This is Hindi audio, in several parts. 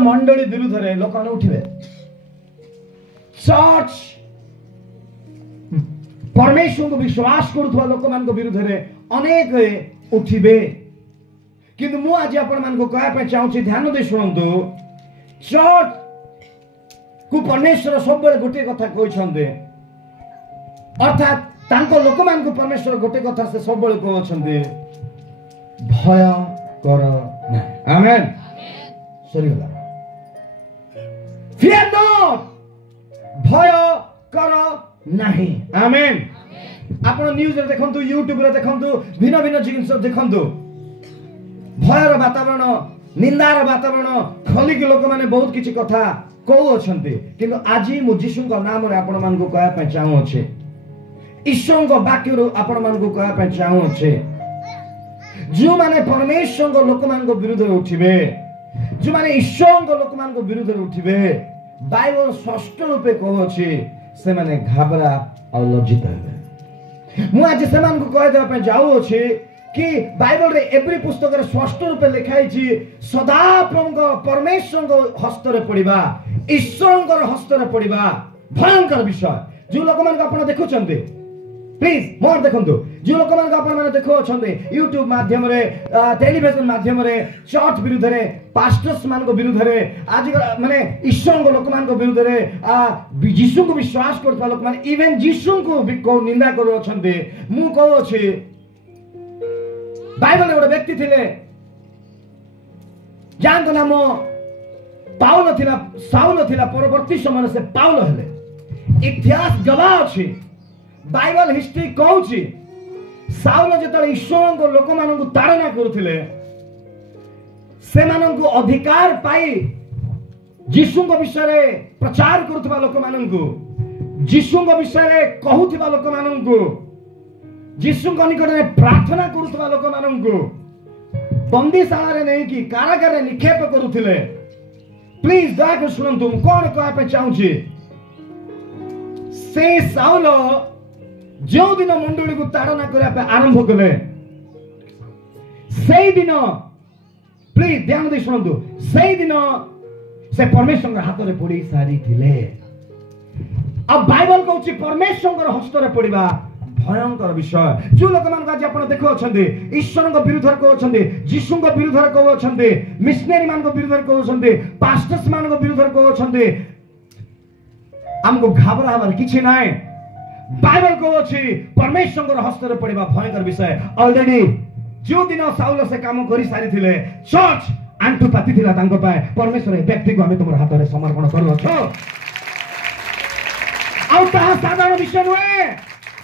मंडली विरुद्ध रे लोक माने उठिबे चर्च परमेश्वर को विश्वास करुवा लोक मान विरुद्ध रे अनेक उठिबे किंतु मु आज आपण मान को कहया पे चाहूची ध्यान दे सुनंतु चर्च को परमेश्वर सब गोटे कथा कहछन्ते अर्थात तांको लोक मान को परमेश्वर गोटे कथा से सब कहछन्ते भय कर ना आमेन सरी होला fear not भय कर नाही आमेन आपण न्यूज रे देखंतु यूट्यूब रे देखंतु भिन्न भिन्न जिंस देखंतु भयर वातावरण निंदार वातावरण खली के लोक माने बहुत किछि कथा कहू अछन्ते किंतु आज मु यीशु को नाम रे आपण मान को कहया पे चाहू अछि ईश्वर को वाक्य रो आपण मान को कहया पे चाहू अछि जो माने परमेश्वर को लोक मान को विरुद्ध उठिबे जो माने ईश्वर को लोक मान को विरुद्ध उठिबे बाइबल स्पष्ट रूपे कहू अछि से माने घाबरा और लज्जित हेबे मु आज से मान को कह देबा पे जाऊ अछि कि बाइबल रे एवरी पुस्तक रे स्पष्ट रूपे लिखाई छी सदा प्रभु परमेश्वर को हस्त रे पड़िबा ईश्वर को हस्त रे पड़िबा भयंकर विषय जो लोक मान को आपण देखु छन्ते प्लीज मोर देखंतु जो लोक मान को आपण माने देखु छन्ते YouTube माध्यम रे टेलीविजन माध्यम रे चर्च विरुद्ध रे पास्टर्स मान को विरुद्ध रे आज माने ईश्वर को लोक मान को विरुद्ध रे यीशु को विश्वास करता लोक मान इवन यीशु को निंदा करू छन्ते मु कहू अछि बाइबल रे गोटे व्यक्ति थिले जानतो नाम पाउल थिला साउल थिला परवर्ती समय से पाउल हेले इतिहास गवाह अछि बाइबल हिस्ट्री कहूची साउल जेतले ईश्वर को लोक मान को ताड़ना करुथिले से मान को अधिकार पाई यीशु को विषय रे प्रचार करुथबा लोक मान को यीशु को विषय रे कहूथबा लोक मान को यीशु को निकट में प्रार्थना करुथबा लोक मान को बंदीशाला रे नहीं कि कारागार रे निक्षेप करुथिले प्लीज दया कर सुनंतु कोन कहया पे चाहूची से साउल जो दिन मंडली को ताड़ना करने आरंभ कले से दिन प्लीज ध्यान दे सुनंतु से दिन से परमेश्वर हाथ रे पड़ी सारी थिले अब बाइबल कहउची परमेश्वर हस्त रे पड़िबा भयंकर विषय जो लोक मान आज आपण देखो अछंती ईश्वर को विरुद्ध को अछंती यीशु को विरुद्ध को अछंती मिशनरी मान को विरुद्ध को अछंती पास्टर्स मान को विरुद्ध को अछंती हमको घबरा हमार किछि नाय बाइबल को अछि परमेश्वर हस्त रे पड़िबा भयंकर विषय ऑलरेडी जो दिन साउल से काम करि सारी थिले चर्च आंटू पाती थिला तांको पाए परमेश्वर व्यक्ति को हमें तुमर हाथ रे समर्पण करू छ आ ता साधारण विषय नहे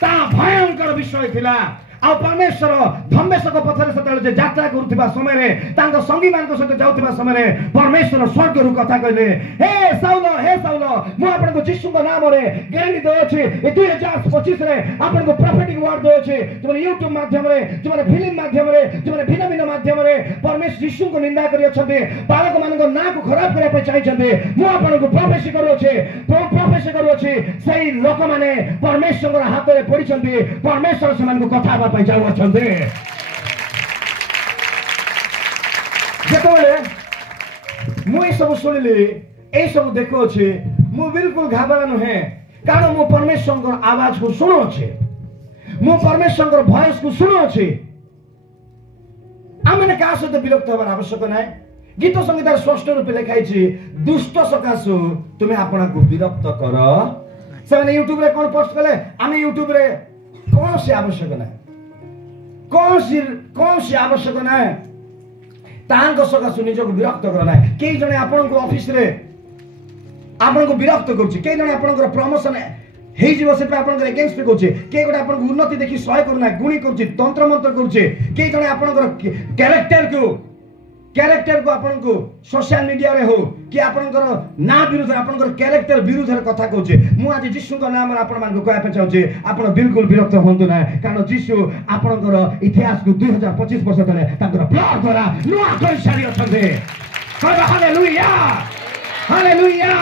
ता भयंकर विषय थिला आ परमेश्वर धम्मेश्वर को पथरे सतले जे यात्रा करूथिबा समय रे तांको संगी मान को सहित जाउथिबा समय रे परमेश्वर स्वर्ग रु कथा कहले हे साउल मु आपन को यीशु को नाम रे गारंटी दो अछि 2025 रे आपन को प्रोफेटिक वर्ड दो अछि तुम YouTube माध्यम रे तुम फिल्म माध्यम रे तुम भिन्न भिन्न माध्यम रे परमेश्वर यीशु को निंदा करि अछते बालक मान को ना को खराब करे पे चाहि छते मु आपन को प्रोफेसी करू अछि सही लोक माने परमेश्वर हाथ रे पड़ी छते परमेश्वर समान को कथा पाई जाऊ अछते जेतबेले मु ए सब सुनिली ए सब देखो अछि मु बिल्कुल घाबरा नहे कारण मु परमेश्वर को आवाज को सुनो अछि मु परमेश्वर को वॉइस को सुनो अछि आमने का सहित विरक्त होबार आवश्यक नाही गीत संगीत स्पष्ट रूप लिखाई छी दुष्ट सकाशु तुम्हें आपना को विरक्त कर से यूट्यूब रे कोन पोस्ट कले आमे यूट्यूब रे कौन से आवश्यक नाही कौन सी आवश्यक ना तांको सकाशु निजको विरक्त कर ना कई जने आपन को ऑफिस रे आपन को विरक्त करछि कई जने आपन को प्रमोशन हे जीव से आपन को अगेंस्ट करछि कई गोटे आपन को उन्नति देखि सहाय करना गुणी करछि तंत्र मंत्र करछि कई जने आपन को कैरेक्टर को आपन को सोशल मीडिया रे हो कि आपन को ना विरुद्ध आपन को कैरेक्टर विरुद्ध रे कथा कहछि मु आज यीशु को नाम रे आपन मान को कहया पे चाहछि आपन बिल्कुल विरक्त होंतु ना कारण यीशु आपन को इतिहास को 2025 वर्ष तले ताकर ब्लड द्वारा नुआ कर सारी अछते हालेलुया हालेलुया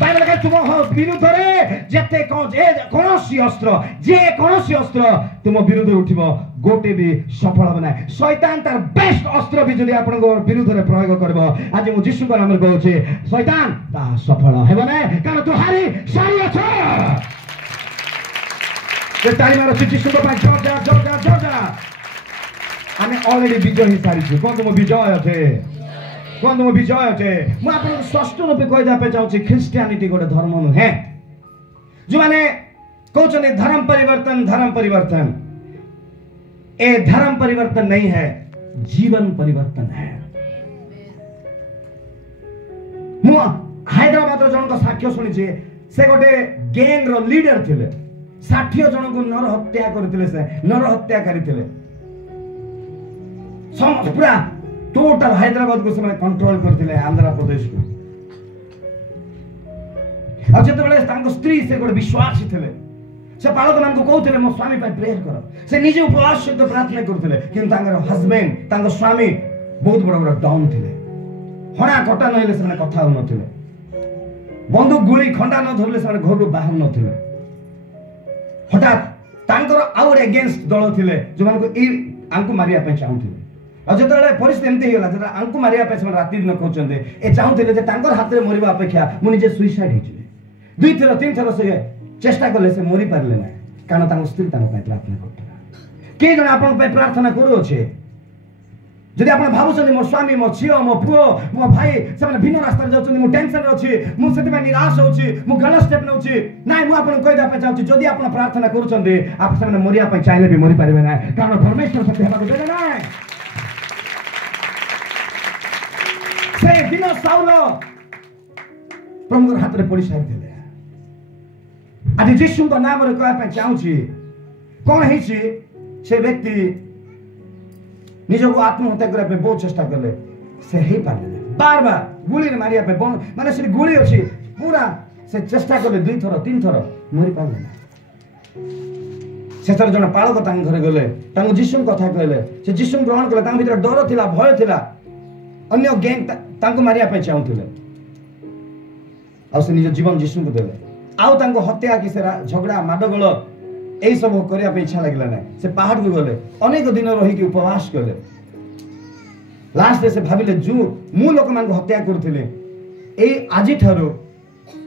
बाइबल कहे तुम विरुद्ध रे जेते कोनोसी अस्त्र जे कोनोसी अस्त्र तुम विरुद्ध उठिबो गोटे भी सफल हो ना शैतान तार बेस्ट अस्त्र भी जदि आपन विरुद्ध रे प्रयोग करबो आज मु यीशु को नाम रे कहू छी शैतान ता सफल हेबो ना कारण तू हारी सारी अछ ते ताली मारो यीशु को पाई जोरदार आमे ऑलरेडी विजय ही सारी छु कोन तुम विजय अछे कोन तुम विजय अछे मु आपन स्पष्ट रूपे कहि दे पे चाहू छी ख्रिस्टियानिटी गोटे धर्म नुहे जो माने कहउछने धर्म परिवर्तन ए धर्म परिवर्तन नहीं है जीवन परिवर्तन है मु हैदराबाद रो जन को साक्ष्य सुनि छी से गोटे गैंग रो लीडर थिले 60 जन को नर हत्या करथिले से नर हत्याकारी थिले सम पूरा टोटल हैदराबाद को समय कंट्रोल करथिले आंध्र प्रदेश को अजते बेले तांको स्त्री से गोटे विश्वासी थिले से पालक मान को कहउथिले मो स्वामी पे प्रेयर कर से निजे उपवास सहित प्रार्थना करथिले किंतु तांगर हस्बैंड तांको स्वामी बहुत बड़ बड़ डाउन थिले हणा कटा नहिले से कथा हो नथिले बंदूक गुली खंडा न धरले से घर रो बाहर नथिले हठात तांकर आउर अगेंस्ट दल थिले जो मान को ई आंकु मारिया पे चाहुथिले आ जतले परिस्थिति एमते हिला जतले आंकु मारिया पे से राती दिन कहउचंदे ए चाहुथिले जे तांकर हाथ रे मरिबा अपेक्षा मु निजे सुसाइड हिचिले दुई थर तीन थर से चेष्टा कले से मरि पारले ना कारण तांको स्त्री तांको पे प्रार्थना करतला के जण आपन पे प्रार्थना करू छे जदि आपण भाबुछन मो स्वामी मो छियो मो पुओ मो भाई से भिन्न रास्ता जाउछन मो टेंशन अछि मु सेति में निराश होछि मु गलत स्टेप नउछि नाइ मु आपण कहि दापे चाहछि जदि आपण प्रार्थना करूछन आप से मरिया पे चाहिले भी मरि पारबे ना कारण परमेश्वर सत्य हेबा देले ना से दिन साउल प्रभुर हाथ रे पड़ी सारि देले आज यीशु को नाम रे कहै पे चाहछि कोन हेछि से व्यक्ति निजको आत्महत्या करे पे बहुत चेष्टा करले से ही पाले बार बार गुली रे मारिया पे माने से गुली अछि पूरा से चेष्टा करले दुई थर तीन थर मरि पाले से थर जण पाळक तांग घरे गले तांग यीशु कथा कहले से यीशु ग्रहण करले तांग भीतर डर थिला भय थिला अन्य गैंग तांको मारिया पे चाहुथिले आ से निज जीवन यीशु को देले आउ तांको हत्या कि से झगड़ा माडगोल एई सब करिया पे इच्छा लागला ना से पहाड़ को गले अनेक दिन रही के उपवास करले लास्ट से भाबिले जो मु लोक मान को हत्या करथिले एई आजि थारो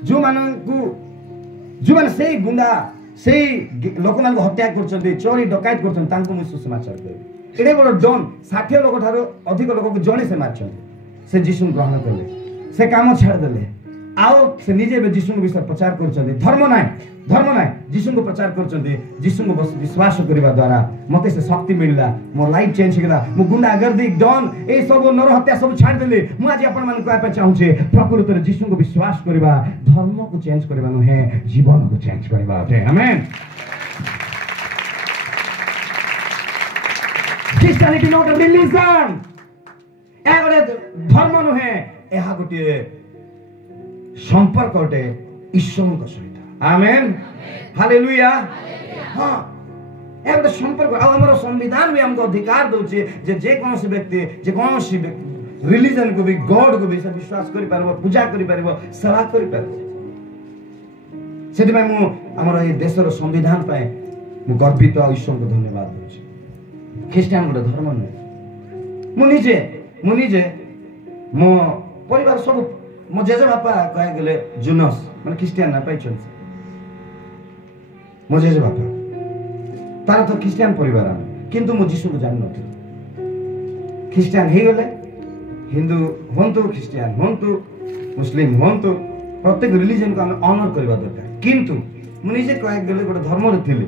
जो माने से गुंडा से लोक मान को हत्या करछन्ते चोरी डकायत करछन्ते तांको मु सुसमाचार करबे एडे बड़ डन 60 लोक थारो अधिक लोक को जणे से मारछन्ते से यीशु ग्रहण करले से काम छाड़ देले आओ से निजे बे यीशु विषय प्रचार करछन्ते धर्म नाय यीशु को प्रचार करछन्ते यीशु को बस विश्वास करबा द्वारा मते से शक्ति मिलला मो लाइफ चेंज गेला मो गुंडागर्दी डन ए सब नर हत्या सब छाड़ देले मु आज अपन मान कहै पे चाहूछे प्रकृत रे यीशु को विश्वास करबा धर्म को चेंज करबा न है जीवन को चेंज करबा है आमेन क्रिश्चियनिटी नॉट अ रिलीजन एगोटे धर्म न है एहा गोटे संपर्क गोटे ईश्वर को सहित आमेन हालेलुया हां एगोटे संपर्क आ हमर संविधान भी हमको अधिकार दोचे जे कोनोसी व्यक्ति जे कोनोसी रिलीजन को भी गॉड को भी विश्वास करि पारबो पूजा करि पारबो सेवा करि पारबो सेति में मु हमर ए देशर संविधान पाए मु गर्वित आ ईश्वर को धन्यवाद दोचे ख्रिस्टियन गोटे धर्म न मु निजे मो परिवार सब मो जेजे बापा कहे गेले जुनस माने ख्रिस्टियन ना पाइछन मो जेजे बापा तार तो ख्रिस्टियन परिवार किंतु मो यीशु को जान नथि ख्रिस्टियन हे गेले हिंदू होंतु ख्रिस्टियन होंतु मुस्लिम होंतु प्रत्येक रिलीजन को हम ऑनर करबा दरकार किंतु मु निजे कहे गेले गोटे धर्म रे थिले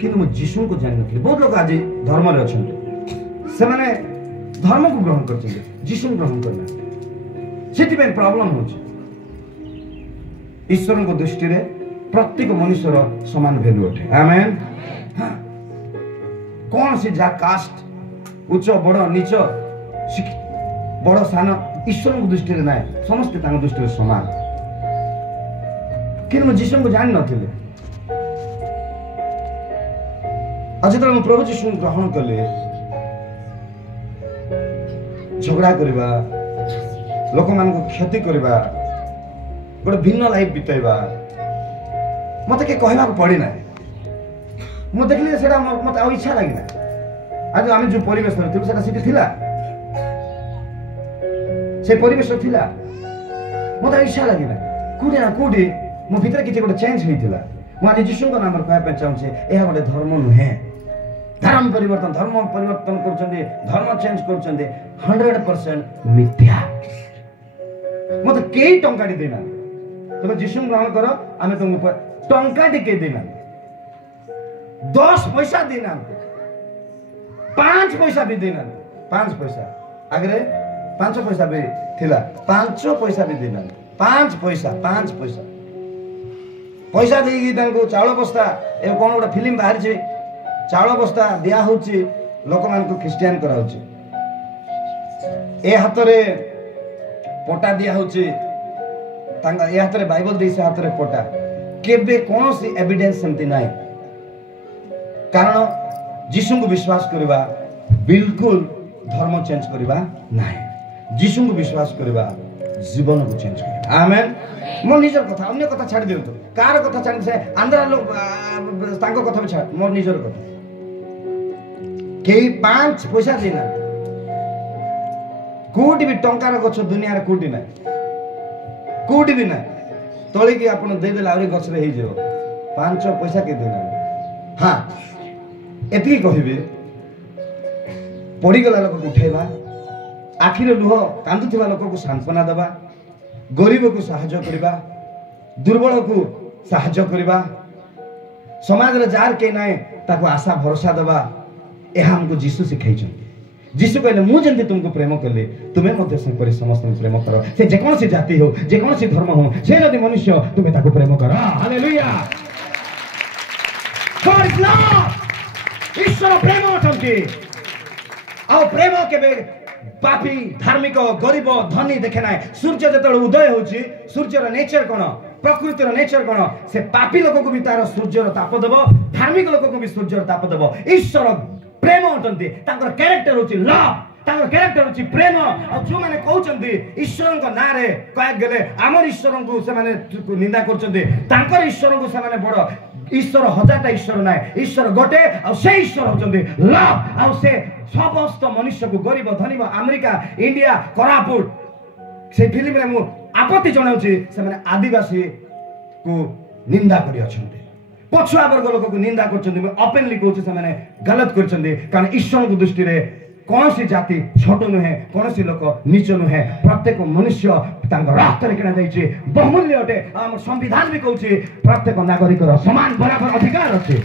किंतु मो यीशु को जान नथि बहुत लोग आज धर्म रे अछन से माने धर्म को ग्रहण करछन यीशु ग्रहण करना सेति में प्रॉब्लम हो ईश्वर को दृष्टि रे प्रत्येक मनुष्य समान वैल्यू उठे आमेन हां कौन सी जा कास्ट उच्च बड़ नीच बड़ सान ईश्वर को दृष्टि रे ना समस्त तांग दृष्टि रे समान किन यीशु को जान नथिले आज तो प्रभु यीशु ग्रहण कले झगड़ा करबा लोक मान को क्षति करबा गोटे भिन्न लाइफ बितेबा मत के कहना पड़ेना मु देखली सेटा मत आ इच्छा लागिना आज आम जो परिवेश थी सेटा सिटी थिला से परिवेश थिला मत इच्छा लागिना कोडी ना कोडी मो भीतर किछि गोटे चेंज होइतिला मु आज यीशु को नाम कहबा चाहूछे एहा गोटे धर्म नुहे धर्म परिवर्तन करछन्ते धर्म चेंज करछन्ते 100% मिथ्या मत केई टंका देना तुम यीशु ग्रहण करो आमे तुमको टंका टिके देना 10 पैसा देना 5 पैसा भी देना 5 पैसा आगरे 5 पैसा भी थिला 5 पैसा भी देना 5 पैसा पैसा देगी तांको चावल बस्ता ए कोन गोटा फिल्म बाहर छै चावल बस्ता दिया होछि लोक मान को क्रिश्चियन करा होछि ए हाथ रे पोटा दिया होछि तांगा ए हाथ रे बाइबल दे से हाथ रे पोटा केबे कोनोसी एविडेंस संति नाही कारण यीशु को विश्वास करबा बिल्कुल धर्म चेंज करबा नाही यीशु को विश्वास करबा जीवन को चेंज करबा आमेन मो निजर कथा अन्य कथा छाड़ दियो तो कार कथा छाड़ से आंध्रा लोग तांको कथा भी छाड़ मोर निजर कथा केई 5 पैसा देना कोटी भी टंकार गछ दुनिया रे कोटी ना कोटी भी ना तळे की आपण दे देला आउरी गछ रे हे जेबो 5 पैसा के देना हां एती कहिबे पड़ी गला लोक को उठेबा आखिर लुह कांदुथिबा लोक को सांत्वना देबा गरीब को सहायता करबा दुर्बल को सहायता करबा समाज रे जार के नाय ताको आशा भरोसा देबा एहा हमको यीशु सिखाई छथि यीशु कहले मु जंती तुमको प्रेम करले तुमे मध्ये से परि समस्त प्रेम करो से जे कोन सी जाति हो जे कोन सी धर्म हो से यदि मनुष्य तुमे ताको प्रेम करो हालेलुया गॉड इज लव ईश्वर प्रेम अछंती आ प्रेम केबे पापी धार्मिक गरीब धनी देखे ना सूर्य जत उदय होची सूर्यर नेचर कोन प्रकृतिर नेचर कोन से पापी लोक को भी तार सूर्यर ताप देबो धार्मिक लोक को भी सूर्यर ताप देबो ईश्वर प्रेम अटंती ताकर कैरेक्टर होची लव ताकर कैरेक्टर होची प्रेम आ जो माने कहउचंती ईश्वर को नारे कह गेले हमर ईश्वर को से माने निंदा करचंती ताकर ईश्वर को से माने बड़ ईश्वर हजारटा ईश्वर नाय ईश्वर गोटे आ से ईश्वर होचंती लव आ से समस्त मनुष्य को गरीब धनी अमेरिका इंडिया कोरापुट से फिल्म रे मु आपत्ति जणाउची से माने आदिवासी को निंदा करी अछंती पछुआ वर्ग लोक को निंदा करछंती मैं ओपनली कहउची से माने गलत करछंती कारण ईश्वर को दृष्टि रे कौन सी जाति छोट नुहे कौन सी लोक नीच नुहे प्रत्येक मनुष्य रक्त किना जाइए बहुमूल्य अटे आम संविधान भी कहूँ प्रत्येक नागरिक समान बराबर अधिकार अच्छे।